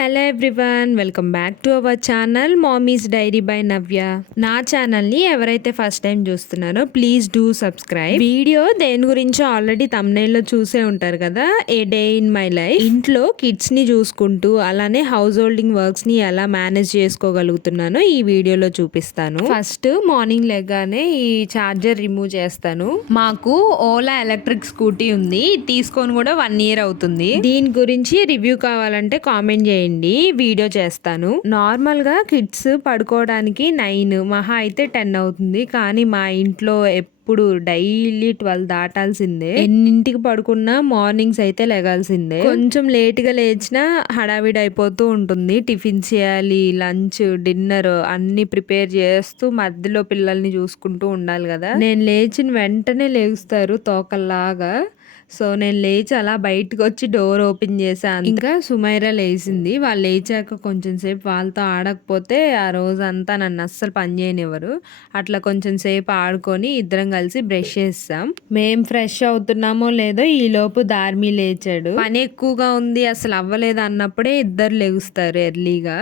Hello everyone, welcome back to our channel Mommy's Diary by Navya. నా ఛానల్ని ఎవరైతే first time చూస్తున్నారో ప్లీజ్ డూ సబ్స్క్రైబ్. వీడియో దేని గురించో ఆల్రెడీ తమ్నైల్లో చూసే ఉంటారు కదా, a day in my life. ఇంట్లో కిడ్స్ని చూసుకుంటూ అలానే హౌస్ హోల్డింగ్ వర్క్స్ని ఎలా మేనేజ్ చేసుకోగలుగుతున్నానో ఈ వీడియోలో చూపిస్తాను. ఫస్ట్ మార్నింగ్ లెగ్గానే ఈ ఛార్జర్ రిమూవ్ చేస్తాను. మాకు ఓలా ఎలక్ట్రిక్ స్కూటీ ఉంది, తీసుకొని కూడా 1 year అవుతుంది. దీని గురించి రివ్యూ కావాలంటే కామెంట్ చేయండి, వీడియో చేస్తాను. నార్మల్ గా కిడ్స్ పడుకోవడానికి 9 మహా అయితే 10 అవుతుంది, కానీ మా ఇంట్లో ఎప్పుడు డైలీ 12 దాటాల్సిందే. ఎన్నింటికి పడుకున్నా మార్నింగ్స్ అయితే లెగాల్సిందే. కొంచెం లేట్ గా లేచినా హడావిడి అయిపోతూ ఉంటుంది. టిఫిన్ చేయాలి, లంచ్, డిన్నర్ అన్ని ప్రిపేర్ చేస్తూ మధ్యలో పిల్లల్ని చూసుకుంటూ ఉండాలి కదా. నేను లేచిన వెంటనే లేస్తారు తోకల్లాగా. సో నేను లేచి అలా బయటకు వచ్చి డోర్ ఓపెన్ చేశాను. ఇంకా సుమైరా లేచింది. వాళ్ళు లేచాక కొంచెం సేపు వాళ్ళతో ఆడకపోతే ఆ రోజు అంతా నన్ను అస్సలు పని చేయనివ్వరు. అట్లా కొంచెం సేపు ఆడుకొని ఇద్దరం కలిసి బ్రష్ చేస్తాం. మేం ఫ్రెష్ అవుతున్నామో లేదో ఈ లోపు ధార్మి లేచాడు. పని ఎక్కువగా ఉంది, అసలు అవ్వలేదు అన్నప్పుడే ఇద్దరు లెగుస్తారు ఎర్లీగా.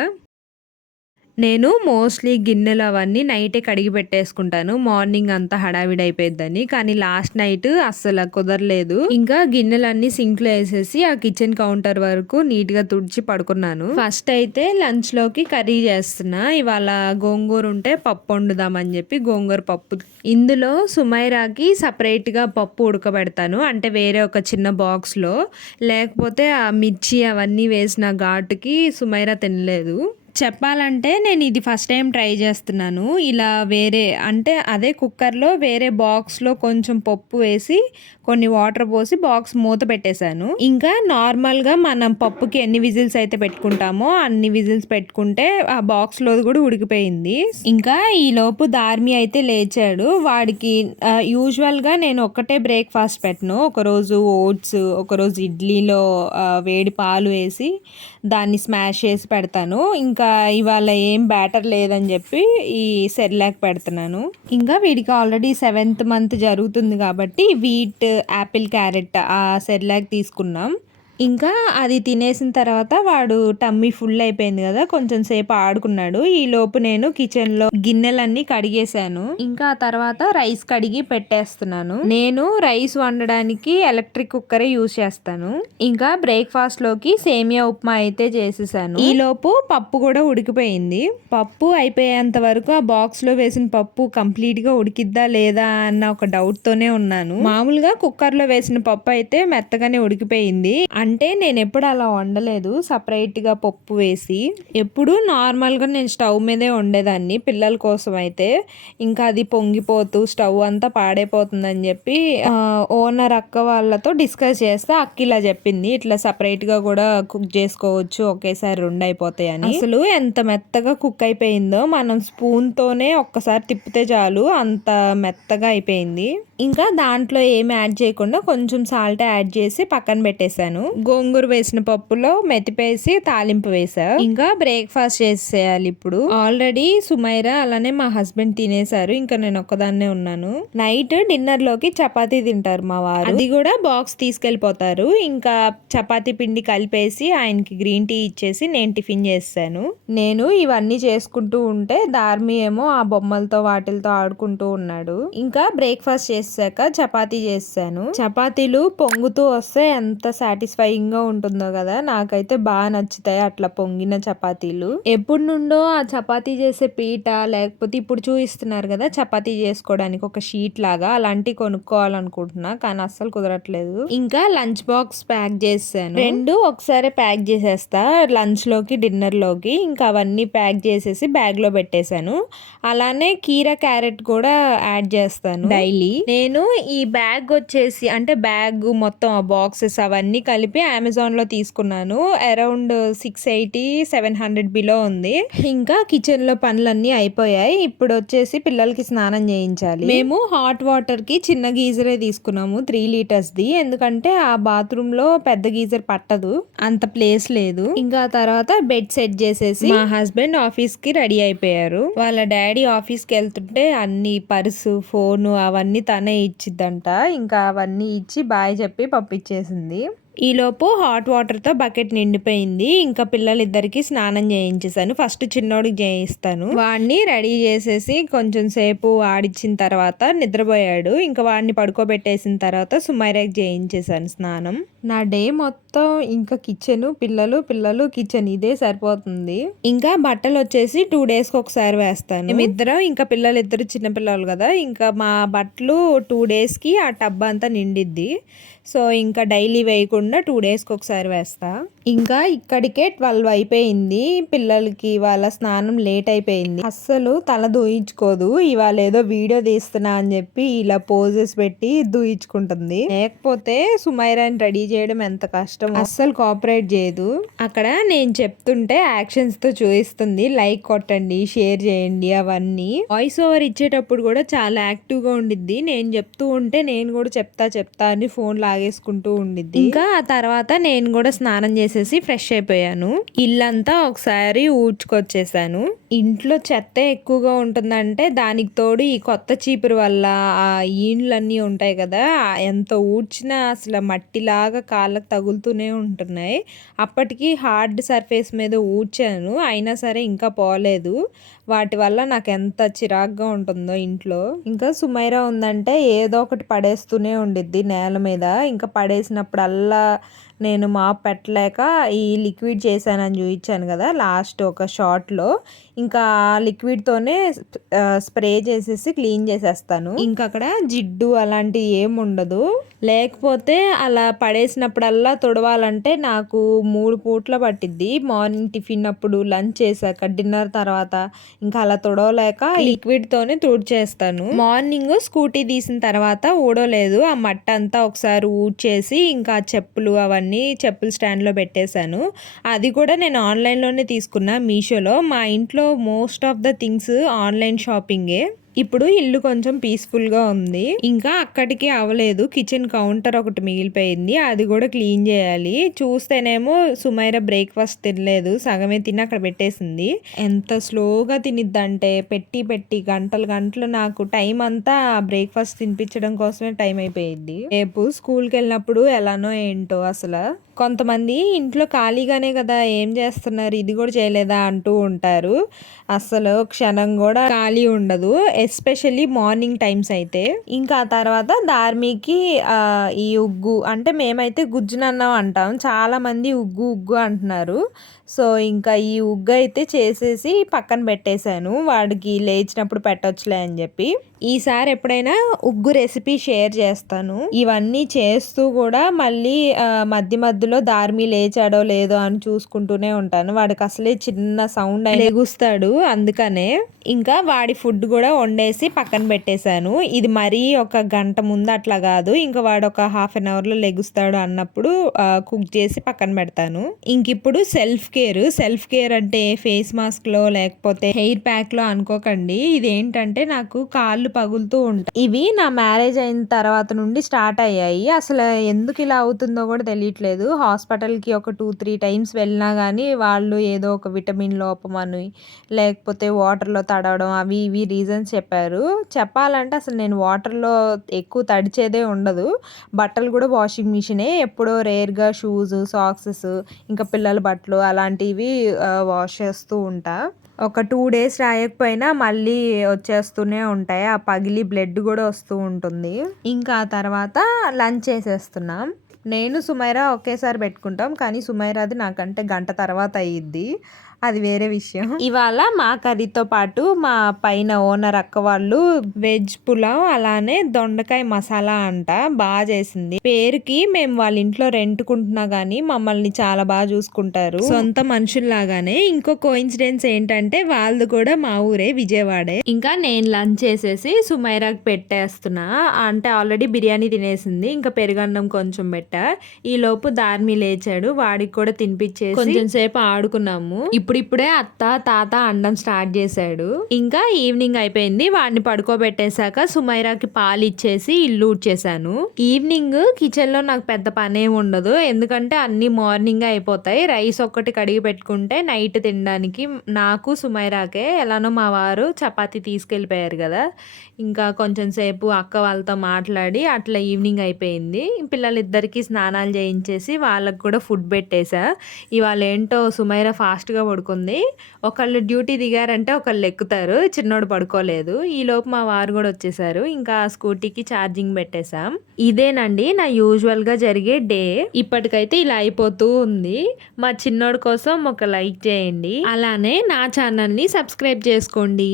నేను మోస్ట్లీ గిన్నెలు అవన్నీ నైటే కడిగి పెట్టేసుకుంటాను, మార్నింగ్ అంతా హడావిడి అయిపోయిద్దని. కానీ లాస్ట్ నైట్ అస్సలు కుదరలేదు. ఇంకా గిన్నెలన్నీ సింక్ లో వేసేసి ఆ కిచెన్ కౌంటర్ వరకు నీట్ గా తుడిచి పడుకున్నాను. ఫస్ట్ అయితే లంచ్ లోకి కర్రీ చేస్తున్నా. ఇవాళ గోంగూర ఉంటే పప్పు వండుదామని చెప్పి గోంగూర పప్పు. ఇందులో సుమైరాకి సపరేట్ గా పప్పు ఉడకబెడతాను, అంటే వేరే ఒక చిన్న బాక్స్ లో. లేకపోతే ఆ మిర్చి అవన్నీ వేసిన ఘాటుకి సుమైరా తినలేదు. చెప్పాలంటే నేను ఇది ఫస్ట్ టైం ట్రై చేస్తున్నాను. ఇలా వేరే అంటే అదే కుక్కర్లో వేరే బాక్స్లో కొంచెం పప్పు వేసి కొన్ని వాటర్ పోసి బాక్స్ మూత పెట్టేశాను. ఇంకా నార్మల్గా మనం పప్పుకి ఎన్ని విజిల్స్ అయితే పెట్టుకుంటామో అన్ని విజిల్స్ పెట్టుకుంటే ఆ బాక్స్లో కూడా ఉడికిపోయింది. ఇంకా ఈ లోపు ధార్మి అయితే లేచాడు. వాడికి యూజువల్గా నేను ఒక్కటే బ్రేక్ఫాస్ట్ పెట్టను. ఒకరోజు ఓట్స్, ఒకరోజు ఇడ్లీలో వేడి పాలు వేసి దాన్ని స్మాష్ చేసి పెడతాను. ఇంకా ఇవాళ ఏం బ్యాటర్ లేదని చెప్పి ఈ సెర్లాక్ పెడుతున్నాను. ఇంకా వీడికి ఆల్రెడీ 7th month జరుగుతుంది కాబట్టి వీట్, యాపిల్, క్యారెట్ ఆ సెర్లాక్ తీసుకున్నాం. ఇంకా అది తినేసిన తర్వాత వాడు టమ్మీ ఫుల్ అయిపోయింది కదా, కొంచెం సేపు ఆడుకున్నాడు. ఈ లోపు నేను కిచెన్లో గిన్నెలన్నీ కడిగేశాను. ఇంకా ఆ తర్వాత రైస్ కడిగి పెట్టేస్తున్నాను. నేను రైస్ వండడానికి ఎలక్ట్రిక్ కుక్కరే యూజ్ చేస్తాను. ఇంకా బ్రేక్ఫాస్ట్ లోకి సేమియా ఉప్మా అయితే చేసేసాను. ఈ లోపు పప్పు కూడా ఉడికిపోయింది. పప్పు అయిపోయేంత వరకు ఆ బాక్స్ లో వేసిన పప్పు కంప్లీట్ గా ఉడికిద్దా లేదా అన్న ఒక డౌట్ తోనే ఉన్నాను. మామూలుగా కుక్కర్ లో వేసిన పప్పు అయితే మెత్తగానే ఉడికిపోయింది. అంటే నేను ఎప్పుడు అలా వండలేదు సపరేట్ గా పప్పు వేసి. ఎప్పుడు నార్మల్ గా నేను స్టవ్ మీదే వండేదాన్ని పిల్లల కోసం అయితే. ఇంకా అది పొంగిపోతూ స్టవ్ అంతా పాడైపోతుందని చెప్పి ఓనర్ అక్క వాళ్ళతో డిస్కస్ చేస్తే అక్క ఇలా చెప్పింది, ఇట్లా సపరేట్ గా కూడా కుక్ చేసుకోవచ్చు, ఒకేసారి 2 అయిపోతాయని. అసలు ఎంత మెత్తగా కుక్ అయిపోయిందో, మనం స్పూన్ తోనే ఒక్కసారి తిప్పితే చాలు అంత మెత్తగా అయిపోయింది. ఇంకా దాంట్లో ఏమి యాడ్ చేయకుండా కొంచెం సాల్ట్ యాడ్ చేసి పక్కన పెట్టేశాను. గోంగూర వేసిన పప్పులో మెతిపేసి తాలింపు వేసా. ఇంకా బ్రేక్ఫాస్ట్ చేసేయాలి ఇప్పుడు. ఆల్రెడీ సుమైరా అలానే మా హస్బెండ్ తినేశారు, ఇంకా నేను ఒక్కదాన్నే ఉన్నాను. నైట్ డిన్నర్ లోకి చపాతీ తింటారు మా వారు, అది కూడా బాక్స్ తీసుకెళ్లిపోతారు. ఇంకా చపాతీ పిండి కలిపేసి ఆయనకి గ్రీన్ టీ ఇచ్చేసి నేను టిఫిన్ చేస్తాను. నేను ఇవన్నీ చేసుకుంటూ ఉంటే ధార్మి ఏమో ఆ బొమ్మలతో వాటిలతో ఆడుకుంటూ ఉన్నాడు. ఇంకా బ్రేక్ఫాస్ట్ చేసాక చపాతీ చేస్తాను. చపాతీలు పొంగుతూ వస్తే ఎంత సాటిస్ఫైయింగ్ గా ఉంటుందో కదా, నాకైతే బాగా నచ్చుతాయి అట్లా పొంగిన చపాతీలు. ఎప్పుడు నుండో ఆ చపాతీ చేసే పీట, లేకపోతే ఇప్పుడు చూపిస్తున్నారు కదా చపాతీ చేసుకోవడానికి ఒక షీట్ లాగా, అలాంటివి కొనుక్కోవాలనుకుంటున్నా కానీ అస్సలు కుదరట్లేదు. ఇంకా లంచ్ బాక్స్ ప్యాక్ చేసాను. 2 ఒకసారి ప్యాక్ చేసేస్తా, లంచ్ లోకి డిన్నర్ లోకి. ఇంకా అవన్నీ ప్యాక్ చేసేసి బ్యాగ్ లో పెట్టేశాను. అలానే కీర, క్యారెట్ కూడా యాడ్ చేస్తాను డైలీ. నేను ఈ బ్యాగ్ వచ్చేసి అంటే బ్యాగ్ మొత్తం ఆ బాక్సెస్ అవన్నీ కలిపి అమెజాన్ లో తీసుకున్నాను. అరౌండ్ 680-700 బిలో ఉంది. ఇంకా కిచెన్ లో పనులన్నీ అయిపోయాయి. ఇప్పుడు వచ్చేసి పిల్లలకి స్నానం చేయించాలి. మేము హాట్ వాటర్ కి చిన్న గీజరే తీసుకున్నాము, 3 liters ది. ఎందుకంటే ఆ బాత్రూమ్ లో పెద్ద గీజర్ పట్టదు, అంత ప్లేస్ లేదు. ఇంకా తర్వాత బెడ్ సెట్ చేసేసి మా హస్బెండ్ ఆఫీస్ కి రెడీ అయిపోయారు. వాళ్ళ డాడీ ఆఫీస్ కి వెళ్తుంటే అన్ని పర్సు, ఫోను అవన్నీ తనే ఇచ్చిద్దంట. ఇంకా అవన్నీ ఇచ్చి బాయ్ చెప్పి పంపించేసింది. ఈలోపు హాట్ వాటర్తో బకెట్ నిండిపోయింది. ఇంకా పిల్లలిద్దరికి స్నానం చేయించేసాను. ఫస్ట్ చిన్నోడికి చేయిస్తాను. వాడిని రెడీ చేసేసి కొంచెం సేపు ఆడిచ్చిన తర్వాత నిద్రపోయాడు. ఇంకా వాడిని పడుకోబెట్టేసిన తర్వాత సుమైరాకి చేయించేసాను స్నానం. నా డే మొత్తం ఇంకా కిచెన్, పిల్లలు కిచెన్ ఇదే సరిపోతుంది. ఇంకా బట్టలు వచ్చేసి 2 డేస్కి ఒకసారి వేస్తాను. మేమిద్దరం ఇంకా పిల్లలిద్దరు చిన్నపిల్లలు కదా, ఇంకా మా బట్టలు 2 డేస్కి ఆ టబ్ అంతా నిండిద్ది. సో ఇంకా డైలీ వేయకుండా 2 డేస్కి ఒకసారి వేస్తా. ఇంకా ఇక్కడికే 12 అయిపోయింది. పిల్లలకి వాళ్ళ స్నానం లేట్ అయిపోయింది. అస్సలు తల దూయించుకోదు. ఇవాళ ఏదో వీడియో తీస్తున్నా అని చెప్పి ఇలా పోజెస్ పెట్టి దూయించుకుంటుంది. లేకపోతే సుమైరాని రెడీ చేయడం ఎంత కష్టం, అస్సలు కోఆపరేట్ చేయదు. అక్కడ నేను చెప్తుంటే యాక్షన్స్ తో చూపిస్తుంది. లైక్ కొట్టండి, షేర్ చేయండి అవన్నీ. వాయిస్ ఓవర్ ఇచ్చేటప్పుడు కూడా చాలా యాక్టివ్ గా ఉండిద్ది. నేను చెప్తూ ఉంటే నేను కూడా చెప్తా అని ఫోన్ లాగేసుకుంటూ ఉండిద్ది. ఇంకా ఆ తర్వాత నేను కూడా స్నానం చేసేసి ఫ్రెష్ అయిపోయాను. ఇల్లంతా ఒకసారి ఊడ్చుకొచ్చేసాను. ఇంట్లో చెత్త ఎక్కువగా ఉంటుందంటే దానికి తోడు ఈ కొత్త చీపురు వల్ల ఆ ఈన్లన్నీ ఉంటాయి కదా, ఎంత ఊడ్చినా అసలు మట్టిలాగా కాళ్ళకు తగులుతూనే ఉంటున్నాయి. అప్పటికి హార్డ్ సర్ఫేస్ మీద ఊడ్చాను, అయినా సరే ఇంకా పోలేదు. వాటి వల్ల నాకు ఎంత చిరాగ్గా ఉంటుందో ఇంట్లో. ఇంకా సుమైరా ఉందంటే ఏదో ఒకటి పడేస్తూనే ఉండిద్ది నేల మీద. ఇంకా పడేసినప్పుడల్లా నేను మాప్ పెట్టలేక ఈ లిక్విడ్ చేశానని చూపించాను కదా లాస్ట్ ఒక షార్ట్లో, ఇంకా ఆ లిక్విడ్తోనే స్ప్రే చేసేసి క్లీన్ చేసేస్తాను. ఇంకా అక్కడ జిడ్డు అలాంటివి ఏం ఉండదు. లేకపోతే అలా పడేసినప్పుడల్లా తుడవాలంటే నాకు 3 పూట్ల పట్టిద్ది. మార్నింగ్ టిఫిన్ అప్పుడు, లంచ్ చేశాక, డిన్నర్ తర్వాత ఇంకా అలా తుడవలేక లిక్విడ్తోనే తుడిచేస్తాను. మార్నింగ్ స్కూటీ తీసిన తర్వాత ఊడలేదు. ఆ మట్టి అంతా ఒకసారి ఊడ్చేసి ఇంకా చెప్పులు అవన్నీ చెప్పుల స్టాండ్లో పెట్టేశాను. అది కూడా నేను ఆన్లైన్లోనే తీసుకున్నా, మీషోలో. మా ఇంట్లో most of the things online షాపింగే. ఇప్పుడు ఇల్లు కొంచెం పీస్ఫుల్గా ఉంది. ఇంకా అక్కడికి అవ్వలేదు, కిచెన్ కౌంటర్ ఒకటి మిగిలిపోయింది, అది కూడా క్లీన్ చేయాలి. చూస్తేనేమో సుమైరా బ్రేక్ఫాస్ట్ తినలేదు, సగమే తిని అక్కడ పెట్టేసింది. ఎంత స్లోగా తినిద్దంటే పెట్టి గంటలు నాకు టైం అంతా బ్రేక్ఫాస్ట్ తినిపించడం కోసమే టైం అయిపోయింది. రేపు స్కూల్కి వెళ్ళినప్పుడు ఎలానో ఏంటో అసలు. కొంతమంది ఇంట్లో ఖాళీగానే కదా ఏం చేస్తున్నారు, ఇది కూడా చేయలేదా అంటూ ఉంటారు. అసలు క్షణం కూడా ఖాళీ ఉండదు, ఎస్పెషల్లీ మార్నింగ్ టైమ్స్ అయితే. ఇంకా ఆ తర్వాత ధార్మికి ఈ ఉగ్గు అంటే మేమైతే గుజ్జునన్నం అంటాం, చాలా మంది ఉగ్గు అంటున్నారు. సో ఇంకా ఈ ఉగ్గు అయితే చేసేసి పక్కన పెట్టేశాను, వాడికి లేచినప్పుడు పెట్టొచ్చులే అని చెప్పి. ఈసారి ఎప్పుడైనా ఉగ్గు రెసిపీ షేర్ చేస్తాను. ఇవన్నీ చేస్తూ కూడా మళ్ళీ మధ్యలో ధార్మి లేచాడో లేదో అని చూసుకుంటూనే ఉంటాను. వాడికి అసలే చిన్న సౌండ్ లెగుస్తాడు, అందుకనే ఇంకా వాడి ఫుడ్ కూడా వండేసి పక్కన పెట్టేశాను. ఇది మరీ ఒక గంట ముందు అట్లా కాదు, ఇంకా వాడు ఒక హాఫ్ అన్ అవర్లో లెగుస్తాడు అన్నప్పుడు కుక్ చేసి పక్కన పెడతాను. ఇంక ఇప్పుడు సెల్ఫ్ కేర్ అంటే ఫేస్ మాస్క్లో లేకపోతే హెయిర్ ప్యాక్లో అనుకోకండి. ఇదేంటంటే నాకు కాళ్ళు పగులుతూ ఉంటాయి. ఇవి నా మ్యారేజ్ అయిన తర్వాత నుండి స్టార్ట్ అయ్యాయి. అసలు ఎందుకు ఇలా అవుతుందో కూడా తెలియట్లేదు. హాస్పిటల్కి ఒక 2-3 టైమ్స్ వెళ్ళినా కానీ వాళ్ళు ఏదో ఒక విటమిన్ లోపం అని లేకపోతే వాటర్లో తడవడం అవి ఇవి రీజన్స్ చెప్పారు. చెప్పాలంటే అసలు నేను వాటర్లో ఎక్కువ తడిచేదే ఉండదు. బట్టలు కూడా వాషింగ్ మిషనే, ఎప్పుడో రేర్గా షూస్, సాక్సెస్, ఇంకా పిల్లల బట్టలు అలాంటివి వాష్ చేస్తూ ఉంటా. ఒక 2 డేస్ రాయకపోయినా మళ్ళీ వచ్చేస్తూనే ఉంటాయి, ఆ పగిలి బ్లడ్ కూడా వస్తూ ఉంటుంది. ఇంకా ఆ తర్వాత లంచ్ చేసేస్తున్నాం. నేను సుమైరా ఒకేసారి పెట్టుకుంటాం, కానీ సుమైరాది నాకంటే గంట తర్వాత అయ్యిద్ది, అది వేరే విషయం. ఇవాళ మా కర్రీతో పాటు మా పైన ఓనర్ అక్క వాళ్ళు వెజ్ పులావ్ అలానే దొండకాయ మసాలా అంట బాగా చేసింది. పేరుకి మేము వాళ్ళ ఇంట్లో రెంట్కుంటున్నా గానీ మమ్మల్ని చాలా బాగా చూసుకుంటారు, సొంత మనుషుల్లాగానే. ఇంకో కోయిన్సిడెన్స్ ఏంటంటే వాళ్ళది కూడా మా ఊరే, విజయవాడే. ఇంకా నేను లంచ్ చేసేసి సుమైరాకి పెట్టేస్తున్నా, అంటే ఆల్రెడీ బిర్యానీ తినేసింది, ఇంకా పెరుగన్నం కొంచెం పెట్టా. ఈ లోపు ధార్మి లేచాడు, వాడికి కూడా తినిపించేసి కొంచెం సేపు ఆడుకున్నాము. ఇప్పుడిప్పుడే అత్త తాత అండం స్టార్ట్ చేశాడు. ఇంకా ఈవినింగ్ అయిపోయింది. వాడిని పడుకోబెట్టేశాక సుమైరాకి పాలు ఇచ్చేసి ఇల్లు ఊడ్చేసాను. ఈవినింగ్ కిచెన్ లో నాకు పెద్ద పని ఏమి ఉండదు, ఎందుకంటే అన్ని మార్నింగ్ అయిపోతాయి. రైస్ ఒక్కటి కడిగి పెట్టుకుంటే నైట్ తినడానికి నాకు సుమైరాకే. ఎలానో మా వారు చపాతీ తీసుకెళ్ళిపోయారు కదా, ఇంకా కొంచెం సేపు అక్క వాళ్ళతో మాట్లాడి అట్లా ఈవినింగ్ అయిపోయింది. పిల్లలిద్దరికీ స్నానాలు చేయించేసి వాళ్ళకు కూడా ఫుడ్ పెట్టేశా. ఇవాళ ఏంటో సుమైరా ఫాస్ట్గా పడుకుంది. ఒకళ్ళు డ్యూటీ దిగారంటే ఒకళ్ళు ఎక్కుతారు, చిన్నోడు పడుకోలేదు. ఈలోపు మా వారు కూడా వచ్చేసారు. ఇంకా స్కూటీకి ఛార్జింగ్ పెట్టేశాం. ఇదేనండి నా యూజువల్గా జరిగే డే. ఇప్పటికైతే ఇలా అయిపోతూ ఉంది. మా చిన్నోడు కోసం ఒక లైక్ చేయండి, అలానే నా ఛానల్ని సబ్స్క్రైబ్ చేసుకోండి.